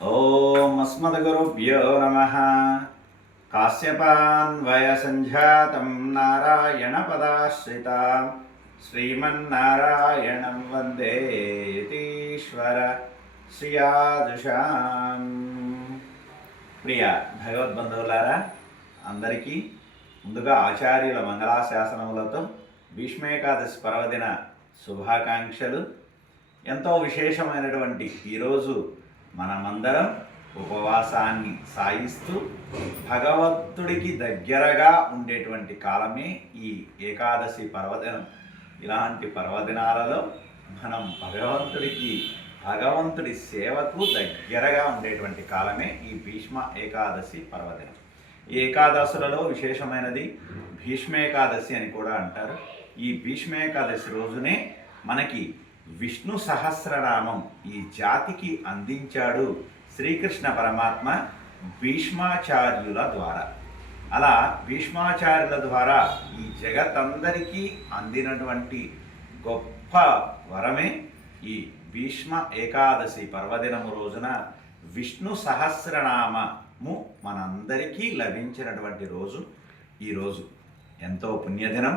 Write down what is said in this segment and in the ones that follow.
ఓం అస్మద్గురుభ్యో నమః. కాశ్యపాన్వయసంజాతం నారాయణ పదాశ్రితాం శ్రీమన్నారాయణం వందే యతీశ్వర శ్రియాదుషాం. ప్రియ భగవద్బంధువులారా, అందరికీ ముందుగా ఆచార్యుల మంగళాశాసనములతో భీష్మేకాదశి పర్వదిన శుభాకాంక్షలు. ఎంతో విశేషమైనటువంటి ఈరోజు మనమందరం ఉపవాసాన్ని సాగిస్తూ భగవంతుడికి దగ్గరగా ఉండేటువంటి కాలమే ఈ ఏకాదశి పర్వదినం. ఇలాంటి పర్వదినాలలో మనం భగవంతుడి సేవకు దగ్గరగా ఉండేటువంటి కాలమే ఈ భీష్మ ఏకాదశి పర్వదినం. ఈ ఏకాదశులలో విశేషమైనది భీష్మేకాదశి అని కూడా అంటారు. ఈ భీష్మేకాదశి రోజునే మనకి విష్ణు సహస్రనామం ఈ జాతికి అందించాడు శ్రీకృష్ణ పరమాత్మ భీష్మాచార్యుల ద్వారా. అలా భీష్మాచార్యుల ద్వారా ఈ జగత్తందరికీ అందినటువంటి గొప్ప వరమే ఈ భీష్మ ఏకాదశి పర్వదినము రోజున విష్ణు సహస్రనామము మనందరికీ లభించినటువంటి రోజు ఈరోజు. ఎంతో పుణ్యదినం.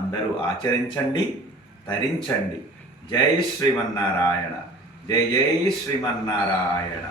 అందరూ ఆచరించండి, తరించండి. జై శ్రీమన్నారాయణ. జై జై శ్రీమన్నారాయణ.